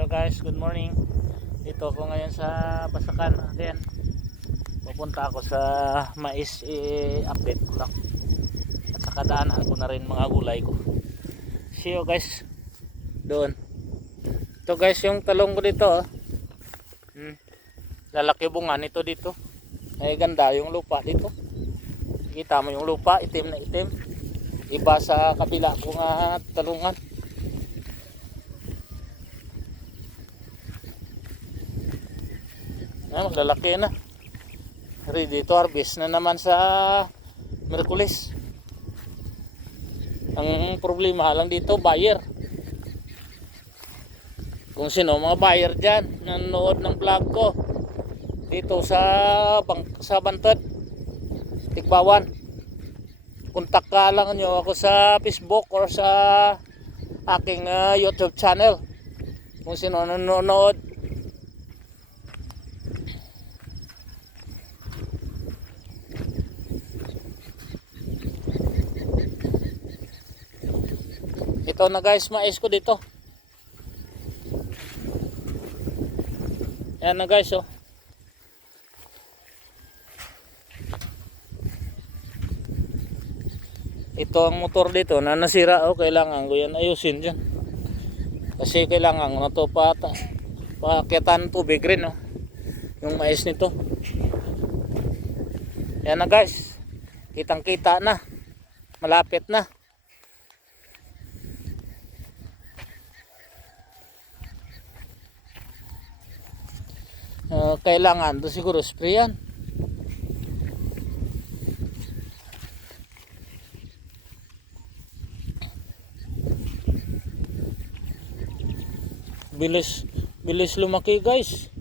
Hello guys, good morning. Dito ako ngayon sa Basakan. Then pupunta ako sa mais, update ko lang. At saka daanan ko na rin mga gulay ko. See you guys doon. Ito guys yung talong ko dito. Lalaki bunga nito dito. Ay ganda yung lupa dito. Kita mo yung lupa, itim na itim. Iba sa kabila ko nga talungan. Maglalaki na, ready to harvest na naman sa Miyerkules. Ang problema lang dito, buyer. Kung sino mga buyer dyan nanonood ng vlog ko dito sa Bantod, Tikbawan, kontak ka lang nyo ako sa Facebook or sa aking YouTube channel kung sino nanonood. Ito na guys, mais ko dito. Yan na guys, oh. Ito ang motor dito na nasira, oh. Kailangan ko yan ayusin dyan. Kasi kailangan ko na ito paakyatan tubig rin, oh. Yung mais nito. Yan na guys. Kitang kita na. Malapit na. Kailangan to siguro sprayan. Bilis lumaki guys.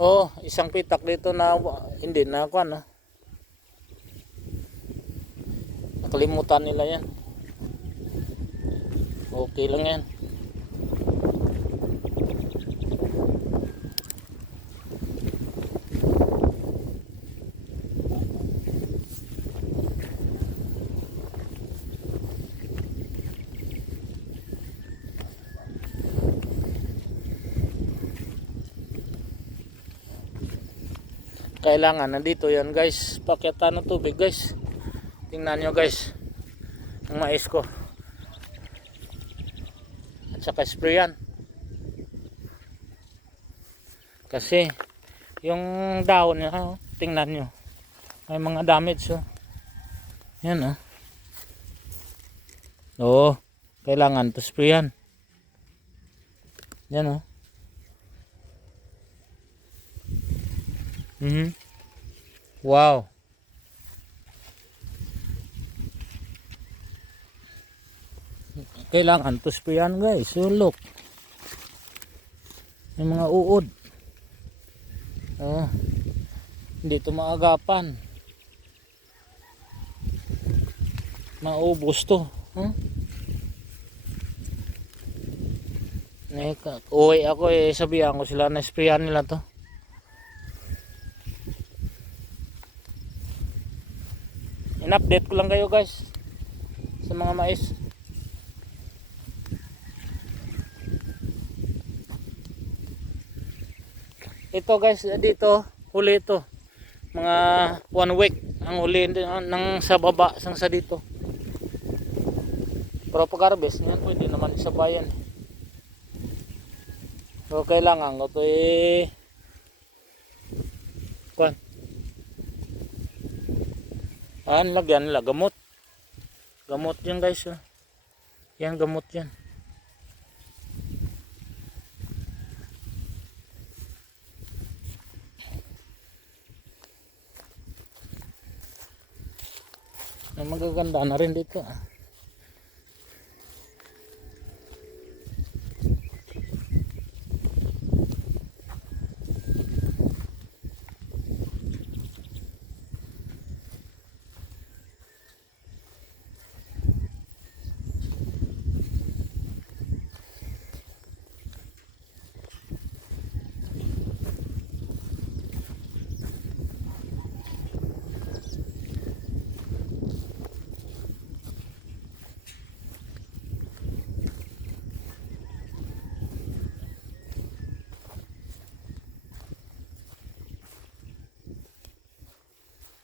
Oh, isang pitak dito na hindi na ako ano. Nakalimutan nila yan. Okay lang yan. Kailangan nandito yan guys, pakyatan ng tubig guys. Tingnan nyo guys ang mais ko at saka sprayan kasi yung dahon niya, oh, tingnan nyo may mga damage, oh. Yan, oh. Oo, kailangan to sprayan. Yan, oh. Wow. Kailangan to sprayan guys. So look. Yung mga uod. Oh. Hindi to maagapan. Maubos to. Uwi ako sabihan ko sila na sprayan nila to. In-update ko lang kayo guys sa mga mais. Ito guys, dito huli ito mga 1 week ang huli ng sa baba sang sa dito. Pero pag harvest niyan pwede naman sa bayan. So kailangan ko to kuan. Lagyan nila gamot. Gamot yan guys, oh. Yan gamot yan. Magaganda na rin dito, ah.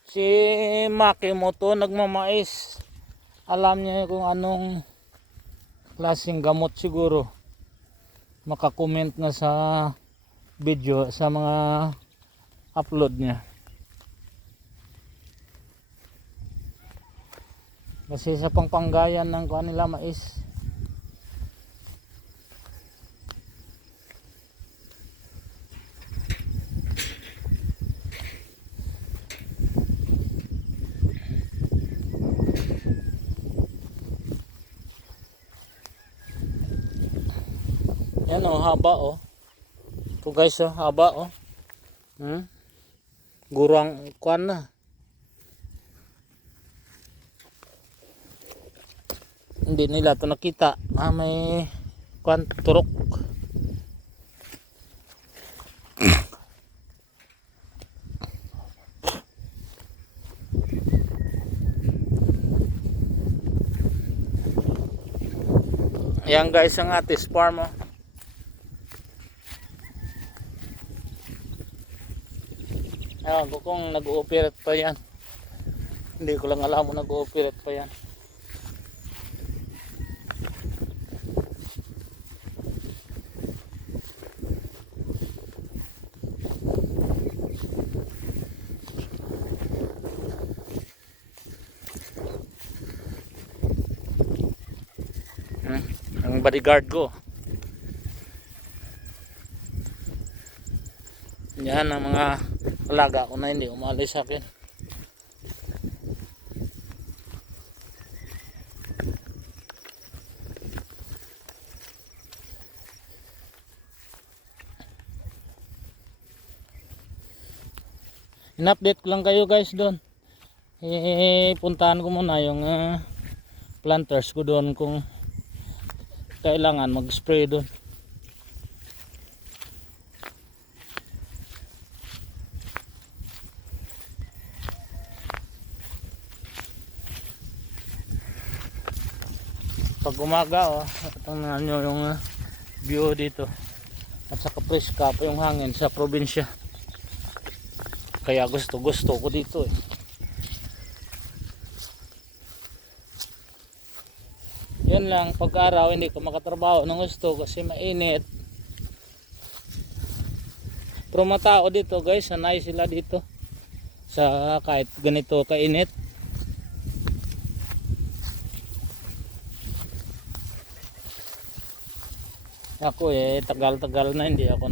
Si Makimoto nagmamais. Alam niya kung anong klaseng gamot siguro. Makakomment na sa video sa mga upload niya. Kasi sa pangpanggayan ng kanila mais. Yan oh, haba oh. Ito guys oh, haba oh. Gurang kuan na. Hindi nila ito nakita. May kuan turok. Ayan guys ang atis farm oh. Ayan ko kung nag-ooperate pa yan. Hindi ko lang alam kung nag-ooperate pa yan. Ang bodyguard ko. Yan ang mga alaga ko na hindi umalis sa akin. In-update lang kayo guys doon. Puntahan ko muna yung planters ko doon kung kailangan mag-spray doon. Pag umaga oh, tingnan nyo yung view dito. At saka preska pa yung hangin sa probinsya. Kaya gusto ko dito eh. Yan lang, pag araw hindi ko makatrabaho ng gusto kasi mainit. Pero matao dito guys, sanay sila dito sa kahit ganito kainit. Ako tagal-tagal na hindi ako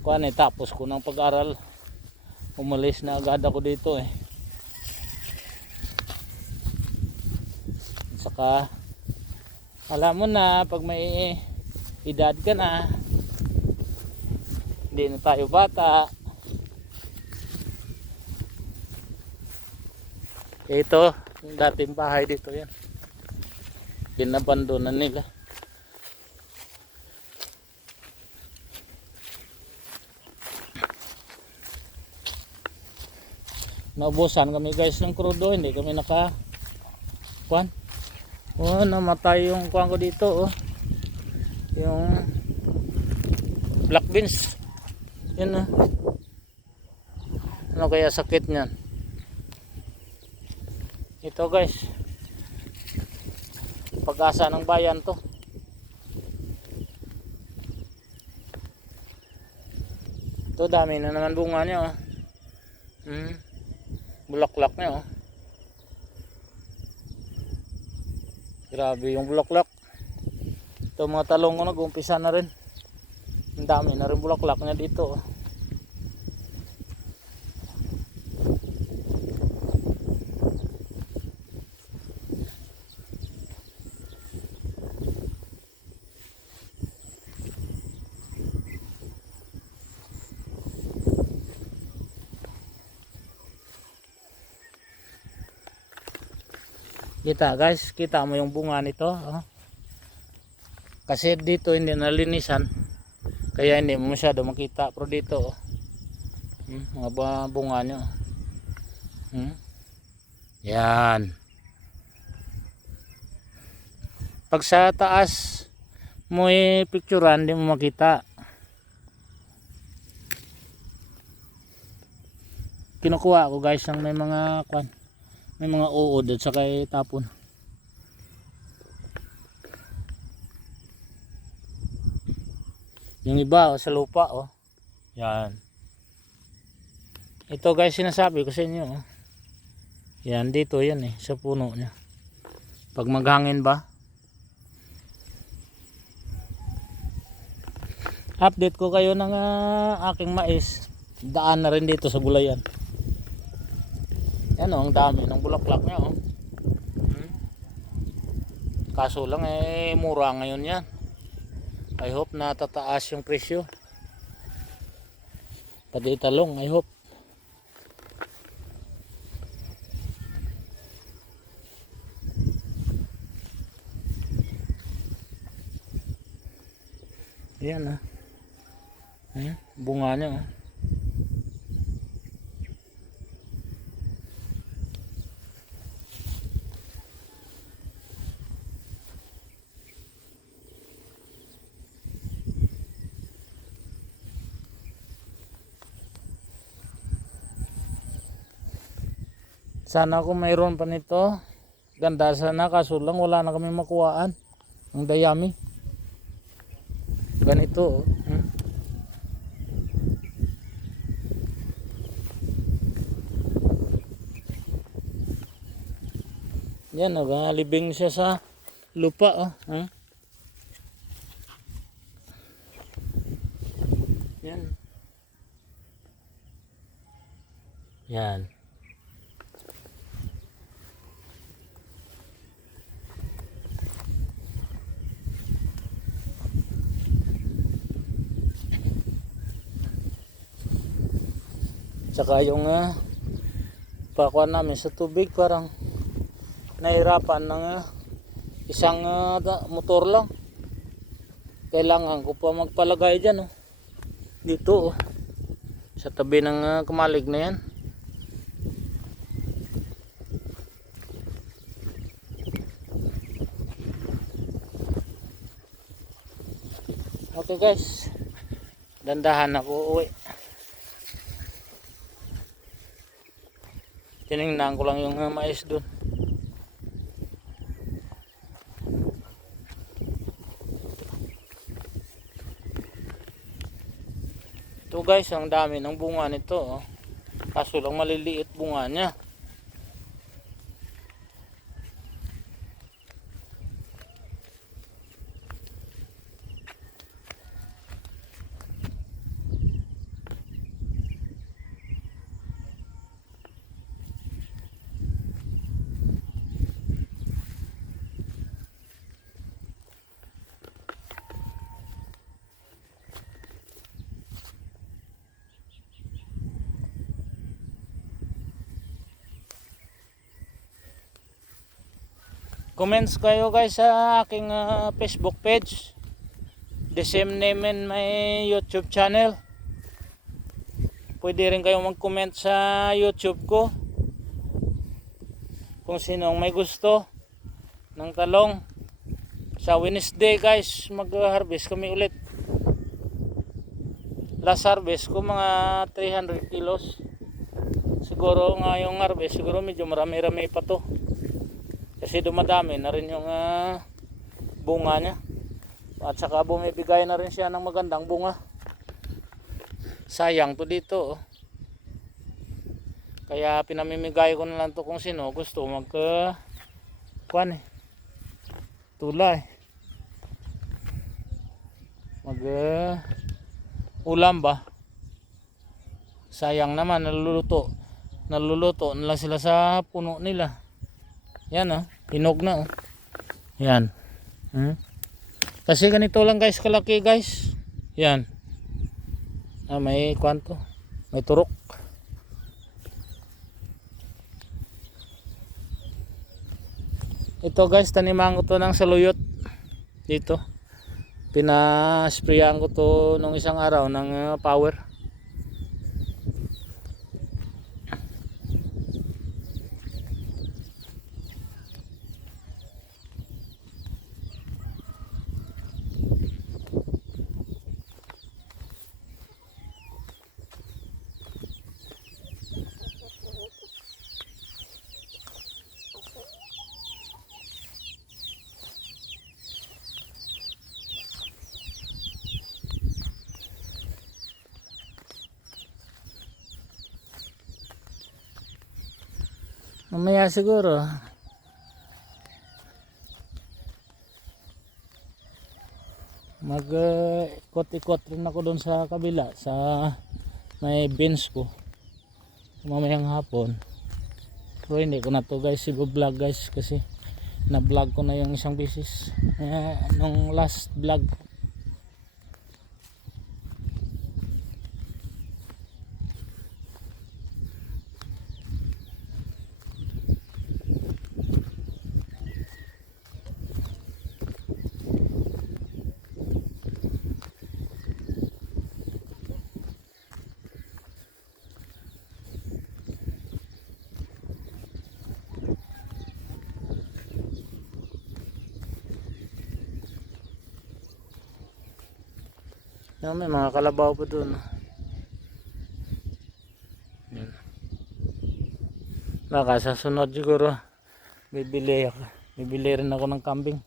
kuan tapos ko ng pag-aral. Umalis na agad ako dito eh. Saka alam mo na pag may edad ka na, hindi na tayo bata. Ito, yung dating bahay dito yan. Pinabandonan nila. Naubusan kami guys ng krudo, hindi kami kuan. Oh, namatay yung kuan ko dito oh. Yung black beans. Yan oh. Ano kaya sakit niyan? Ito guys. Pag-asa ng bayan to. Ito dami na naman bunga niya oh. Bulaklak niya oh. Grabe yung bulaklak. Ito mga talong ko nag-umpisa na rin. Ang dami na rin bulaklak niya dito oh. Kita guys, kita mo yung bunga nito oh. Kasi dito hindi nalinisan kaya hindi mo masyado makita, pero dito oh. Mga bunga nyo yan. Pag sa taas mo picturean, hindi mo makita. kinukuha ko guys ng may mga kwan, may mga uod at saka tapon. Yung iba sa lupa yan. Ito guys sinasabi ko sa inyo yan dito yan sa puno niya. Pag maghangin ba, update ko kayo ng aking mais. Daan na rin dito sa gulayan. Yan ang dami ng bulaklak niya Kaso lang mura ngayon yan. I hope na tataas yung presyo. Pati talong, I hope. Yan bunga niya Sana kung mayroon pa nito, ganda sana, kaso lang wala na kami makuhaan. Ang dayami. Ganito Yan, nagalibing siya sa lupa Yan. Yan. Tsaka yung pakuan namin sa tubig, parang nahirapan ng isang motor lang. Kailangan ko pa magpalagay dyan dito sa tabi ng kamalig na yan. Okay guys, dandahan ako uwi. Tinignan ko lang yung mais doon. Ito guys, ang dami ng bunga nito kaso lang maliliit bunga niya. Comments kayo guys sa aking Facebook page. The same name in my YouTube channel. Pwede rin kayong mag-comment sa YouTube ko. Kung sinong may gusto ng talong. Sa Wednesday guys, mag-harvest kami ulit. Last harvest ko mga 300 kilos. Siguro ngayong harvest, siguro medyo marami-rami pa to. Kasi dumadami na rin yung bunga niya. At saka bumibigay na rin siya ng magandang bunga. Sayang to dito Kaya pinamimigay ko na lang to kung sino gusto tulay. Ulam ba? Sayang naman, naluluto na lang sila sa puno nila. Yan hinog na Yan. Kasi ganito lang guys kalaki guys. Yan. May kwanto. May turok. Ito guys, taniman ko to ng saluyot dito. Pinasprayan ko to nung isang araw ng power. Mamaya siguro. Ikot-ikot rin ako doon sa kabila sa may bench ko mamayang hapon. Pero hindi ko na to guys i-vlog guys kasi na vlog ko na yung isang beses nung last vlog. May mga kalabaw pa dun. Yan. Baka sa sunod siguro bibili rin ako ng kambing.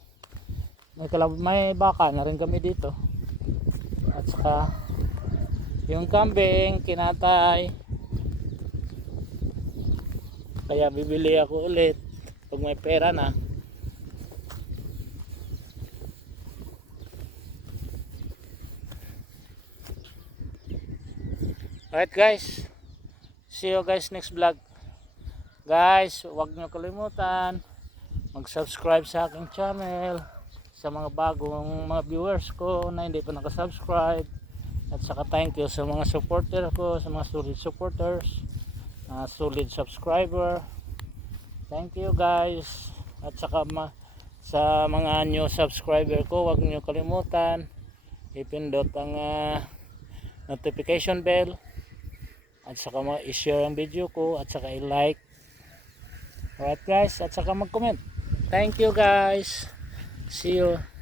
May baka na rin kami dito. At saka yung kambing kinatay. Kaya bibili ako ulit pag may pera na. Alright guys, see you guys next vlog. Guys, huwag nyo kalimutan mag-subscribe sa aking channel, sa mga bagong mga viewers ko na hindi pa nakasubscribe. At saka thank you sa mga supporter ko, sa mga solid supporters, solid subscriber. Thank you guys. At saka sa mga new subscriber ko, huwag nyo kalimutan ipindot ang notification bell. At saka i-share ang video ko. At saka i-like. Alright guys. At saka mag-comment. Thank you guys. See you.